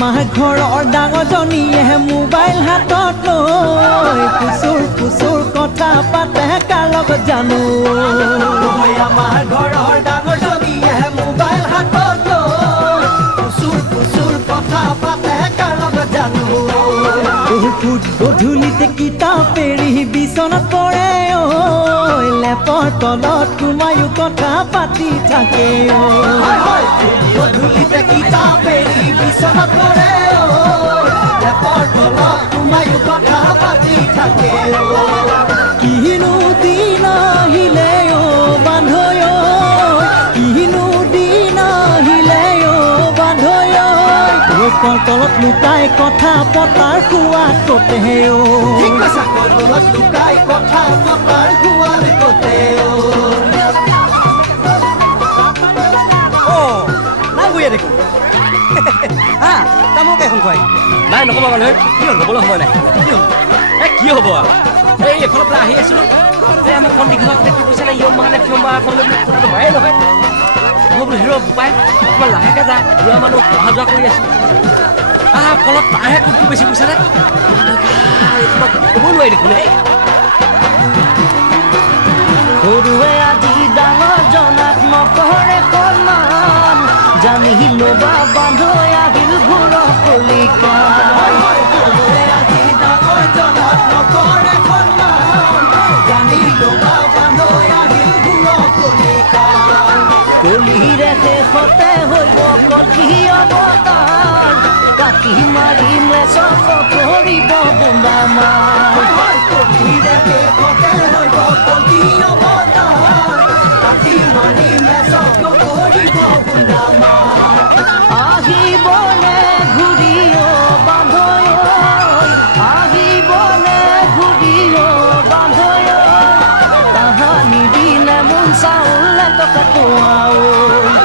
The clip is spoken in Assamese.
আমাৰ ঘৰৰ ডাঙৰজনীয়ে মোবাইল হাতত লৈ কুচুৰ কুচুৰ কথা পাতে কাৰ লগত জানো আমাৰ ঘৰৰ ডাঙৰজনীয়ে মোবাইল হাতত লৈ কুচুৰ কুচুৰ কথা পাতে কাৰ লগত জানো গধূলিতে কিতাপ এৰি বিচনাত পৰে লেপৰ তলত সোমায়ো কথা পাতি থাকে গধূলিতে কিতাপ এৰি বিচনাত পৰে লেপৰ তলত সোমায়ো কথা পাতি থাকে কিনো দিন আহিলে বান্ধৈ কিনো দিন আহিলে বান্ধৈ লেপৰ তলত লুকাই কথা পতাৰ সোৱাদ কতে তলত লুকাই কথা পতাৰ সোৱাদ কতে দেখো হা তামোক এখন খুৱাই নাই নক'বা মানুহে কি হ'ল ল'বলৈ সময় নাই কি হ'ব এই এফালৰ পৰা আহি আছিলোঁ যে আমাৰ ফোন দীঘল কি কৈছে নাই ইয়ম মানে কিয় মা এখন লৈ কথাটো হয়ে নহয় মই বোলো হিৰ' বোপাই অকণমান লাহেকৈ যা বুঢ়া মানুহ অহা যোৱা কৰি আছোঁ ফলত তাহে কোনটো বেছি কৈছে নে ক'ব নোৱাৰি দেখোন সৰুৱে আজি ডাঙৰ জনাক নকৰে সন্মান জানি ল'বা বান্ধৈ আহিল ঘূৰ কলিকা আজি ডাঙৰ জনাক নকৰে সন্মান জানি ল'বা বান্ধৈ আহিল ঘূৰ কলিকা কলিৰে শেষতে হৈব কলি অৱতাৰ কাটি মাৰিলে চব কৰিব বোন্দা মাৰ কলিৰে শেষতে হৈব কলি অৱতাৰ কাটি মাৰিলে চব কৰিব বোন্দা মাৰ আহিবনে ঘূৰিও বান্ধৈ আহিবনে ঘূৰিও বান্ধৈ তাহানি দিনে মোন চাউলে টকা কোৱা